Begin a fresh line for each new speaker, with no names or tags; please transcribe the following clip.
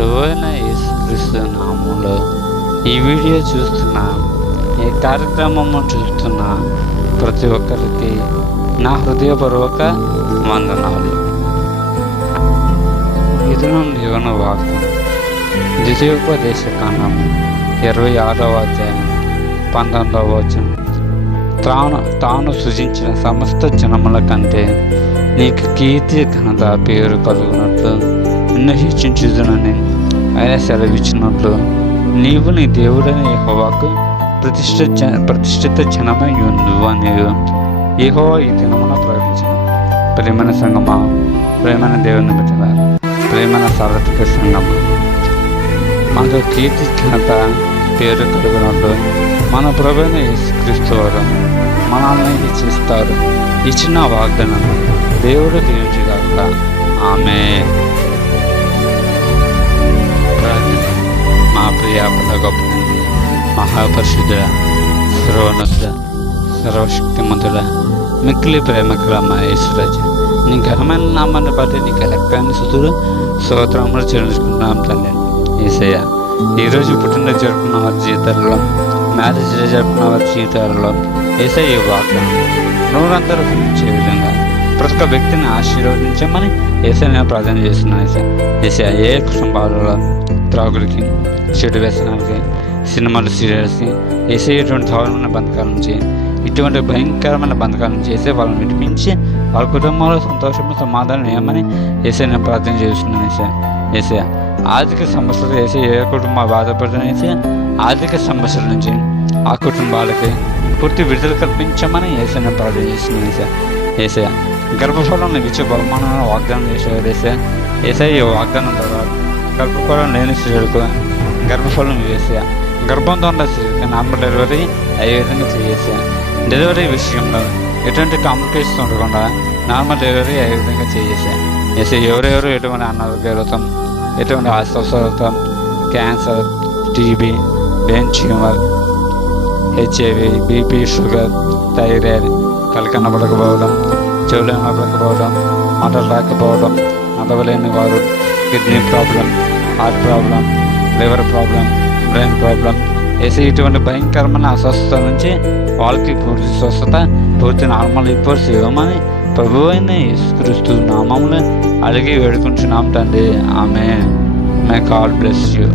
ప్రభు అయిన యేసుక్రీస్తు నామంలో ఈ వీడియో చూస్తున్న ఈ కార్యక్రమము చూస్తున్న ప్రతి ఒక్కరికి నా హృదయపూర్వక వందనాలు. ఇది నుండి యువన వాక్యం ద్వితీయోపదేశ కాండం ఇరవై ఆరవ అధ్యాయం పంతొమ్మిదవ వచనం. తాను తాను సృజించిన సమస్త జనముల కంటే నీకు కీర్తి ఘనత పేరు కలుగునట్లు నిన్ను ఆయన సెలవిచ్చినట్లు నీవు నీ దేవుడైన యహోవాకు ప్రతిష్ఠ ప్రతిష్ఠిత జనమై ఉండు అని యహోవా ఈ దినమున ప్రకటించిన ప్రేమైన సంగమా ప్రేమైన దేవుని బిడ్డల ప్రేమైన సార్వత్రిక సంగమా. మాకు కీర్తి ఘనత పేరు కలిగినట్లు మన ప్రభుత్వ క్రీస్తు వారు మనల్ని ఇచ్చిస్తారు ఇచ్చిన వాగ్దానం దేవుడు దీవించుగాక. ఆమె మహాపరిశుద్ధుడ సర్వోన్నతుడ సర్వశక్తిమంతుడ మిక్కిలి ప్రేమకుల మా యేసురాజ నీ ఘనమైన నామాన్ని బట్టి నీకు లెక్కని సుతుడు స్తోత్రములు చెల్లించుకుంటున్నాం తండ్రి ఏసయ్య ఈరోజు పుట్టిన జరుపుకున్న వారి జీవితాలలో మ్యారేజ్ డే జరుపుకున్న వారి జీవితాలలో ఏసయ్య వాగ్దానం నూరందరూ ఫలించే విధంగా ప్రతి ఒక్క వ్యక్తిని ఆశీర్వదించమని ఏసై నేను ప్రార్థన చేస్తున్నాను ఏసై ఏసై ఏ కుటుంబాలలో త్రాగులకి చెడు వ్యసనాలకి సినిమాలు సీరియల్స్ వేసేటువంటి ఇటువంటి దారుణమైన బంధకాల నుంచి ఇటువంటి భయంకరమైన బంధకాల నుంచి వేసే వాళ్ళని విడిపించి వాళ్ళ కుటుంబంలో సంతోషము సమాధానం ఏమని వేసే నేను ప్రార్థన చేస్తున్నాను వేసే ఏసే ఆర్థిక సమస్యలు వేసే ఏ కుటుంబం బాధపడుతున్న ఆర్థిక సమస్యల నుంచి ఆ కుటుంబాలకి పూర్తి విడుదల కల్పించమని ఏసైనా ప్రార్థన చేస్తున్నాను ఏసే ఏసే గర్భఫలం ఇచ్చే బహుమానాలను వాగ్దానం చేసేవారు ఏసే ఏసే ఈ వాగ్దానం తర్వాత గర్భఫలం లేని స్త్రీలకు గర్భఫలం వేసే గర్భంతో ఉన్న నార్మల్ డెలివరీ అయ్యే విధంగా చేసాను డెలివరీ విషయంలో ఎటువంటి కాంప్లికేషన్స్ ఉండకుండా నార్మల్ డెలివరీ అయ్యే విధంగా చేసాను వేసే ఎవరెవరు ఎటువంటి అనారోగ్యాలతో ఎటువంటి అస్వస్థత cancer TB brain tumour HIV BP sugar thyroid కళ్ళు చెవులు కనబడకపోవడం మాటలు రాకపోవడం నడవలేని వారు kidney problem heart problem liver problem brain problem వేసి ఇటువంటి భయంకరమైన అస్వస్థత నుంచి వాళ్ళకి పూర్తి స్వస్థత పూర్తి నార్మల్ రిపోర్ట్స్ ఇవ్వమని ప్రభు అయిన యేసుక్రీస్తు నామంలో అడిగి వేడుకుంటున్నాం తండ్రి. ఆమె మే గాడ్ బ్లెస్ యూ